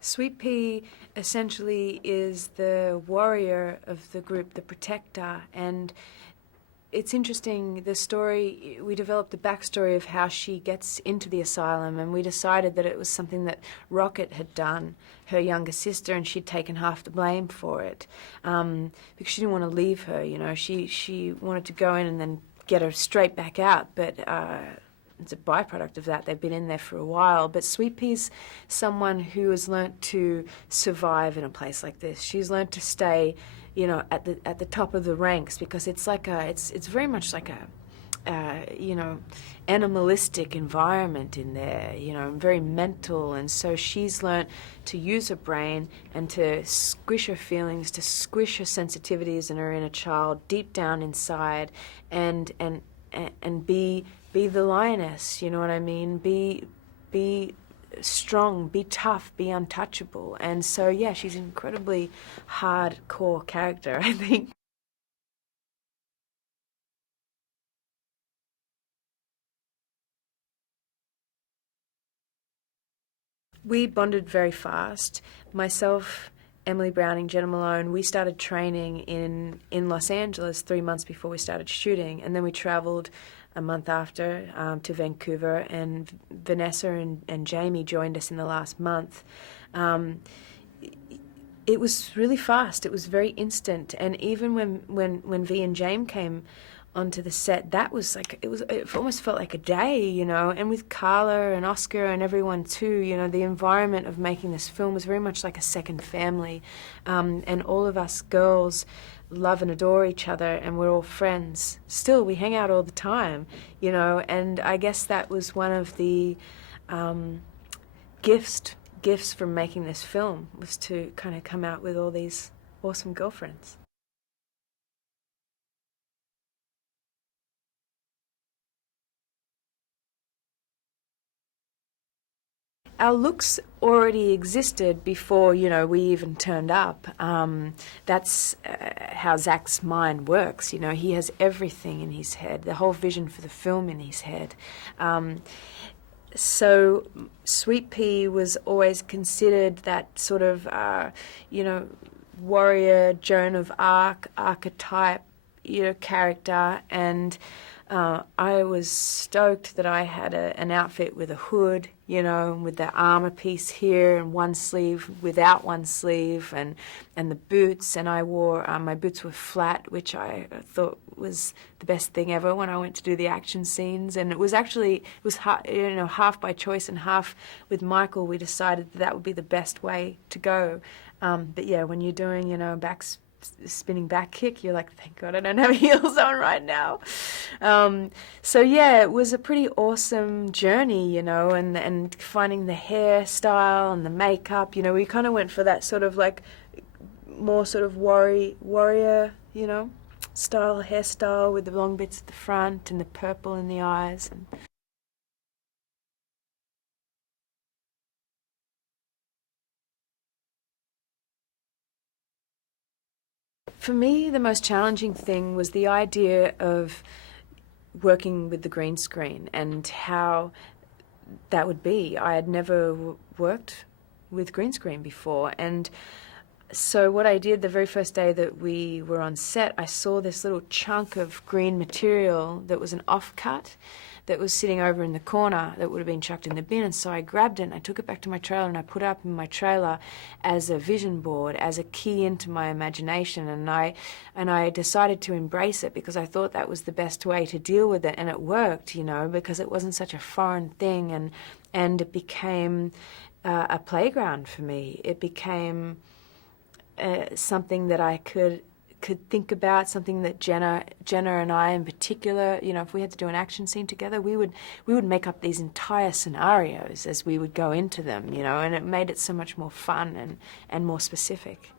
Sweet Pea essentially is the warrior of the group, the protector, and it's interesting, the story, we developed the backstory of how she gets into the asylum, and we decided that it was something that Rocket had done, her younger sister, and she'd taken half the blame for it, because she didn't want to leave her, you know. She wanted to go in and then get her straight back out, but it's a byproduct of that. They've been in there for a while. But Sweet Pea's someone who has learnt to survive in a place like this. She's learnt to stay, you know, at the top of the ranks, because it's like it's very much like a you know, animalistic environment in there, you know, very mental, and so she's learnt to use her brain and to squish her feelings, to squish her sensitivities and her inner child deep down inside, and be the lioness, you know what I mean? Be strong, be tough, be untouchable. And so, yeah, she's an incredibly hardcore character, I think. We bonded very fast. Myself, Emily Browning, Jenna Malone, we started training in Los Angeles 3 months before we started shooting, and then we travelled a month after to Vancouver, and Vanessa and Jamie joined us in the last month. It was really fast. It was very instant, and even when V and James came onto the set, that was like, it almost felt like a day, you know. And with Carla and Oscar and everyone too, you know, the environment of making this film was very much like a second family, and all of us girls love and adore each other, and we're all friends. Still, we hang out all the time, you know, and I guess that was one of the gifts from making this film, was to kind of come out with all these awesome girlfriends. Our looks already existed before, you know, we even turned up. That's how Zach's mind works, you know. He has everything in his head, the whole vision for the film in his head. So Sweet Pea was always considered that sort of, you know, warrior, Joan of Arc archetype, you know, character, and I was stoked that I had an outfit with a hood, you know, with the armor piece here and one sleeve without one sleeve, and the boots, and I wore, my boots were flat, which I thought was the best thing ever when I went to do the action scenes. And it was actually, you know, half by choice and half with Michael. We decided that would be the best way to go. But yeah, when you're doing, you know, spinning back kick, you're like, thank God I don't have heels on right now. So yeah, it was a pretty awesome journey, you know, and finding the hairstyle and the makeup, you know. We kind of went for that sort of like more sort of warrior, you know, style hairstyle, with the long bits at the front and the purple in the eyes. And for me, the most challenging thing was the idea of working with the green screen and how that would be. I had never worked with green screen before, and so what I did the very first day that we were on set, I saw this little chunk of green material that was an offcut that was sitting over in the corner that would have been chucked in the bin, and so I grabbed it and I took it back to my trailer and I put it up in my trailer as a vision board, as a key into my imagination, and I decided to embrace it because I thought that was the best way to deal with it, and it worked, you know, because it wasn't such a foreign thing, and it became a playground for me. It became something that I could think about, something that Jenna and I in particular, you know, if we had to do an action scene together, we would make up these entire scenarios as we would go into them, you know, and it made it so much more fun and more specific.